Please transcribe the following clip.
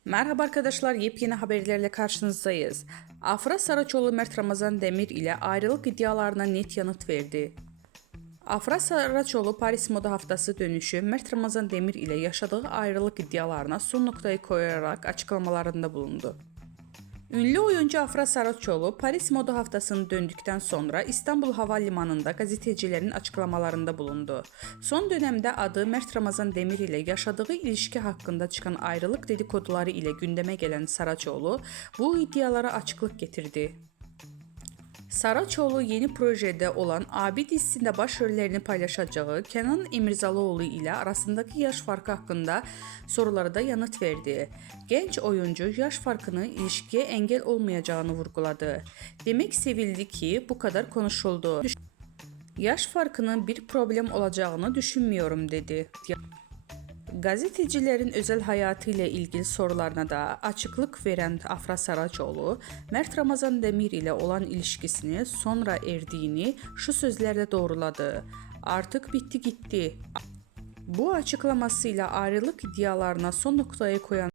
Merhaba arkadaşlar, yepyeni haberlerle karşınızdayız. Afra Saraçoğlu Mert Ramazan Demir ile ayrılık iddialarına net yanıt verdi. Afra Saraçoğlu Paris Moda Haftası dönüşü Mert Ramazan Demir ile yaşadığı ayrılık iddialarına son noktayı koyarak açıklamalarında bulundu. Ünlü oyuncu Afra Saraçoğlu Paris Moda Haftası'nı döndükten sonra İstanbul Havalimanı'nda gazetecilerin açıklamalarında bulundu. Son dönemde adı Mert Ramazan Demir ile yaşadığı ilişki hakkında çıkan ayrılık dedikoduları ile gündeme gelen Saraçoğlu bu iddialara açıklık getirdi. Saraçoğlu yeni projede olan Abi dizisinde başrollerini paylaşacağı Kenan İmirzalıoğlu ile arasındaki yaş farkı hakkında sorulara da yanıt verdi. Genç oyuncu yaş farkının ilişkiye engel olmayacağını vurguladı. Demek sevildi ki bu kadar konuşuldu. Yaş farkının bir problem olacağını düşünmüyorum dedi. Gazetecilerin özel hayatı ile ilgili sorularına da açıklık veren Afra Saraçoğlu, Mert Ramazan Demir ile olan ilişkisini sonra erdiğini şu sözlerle doğruladı. Artık bitti gitti. Bu açıklamasıyla ayrılık iddialarına son noktayı koyan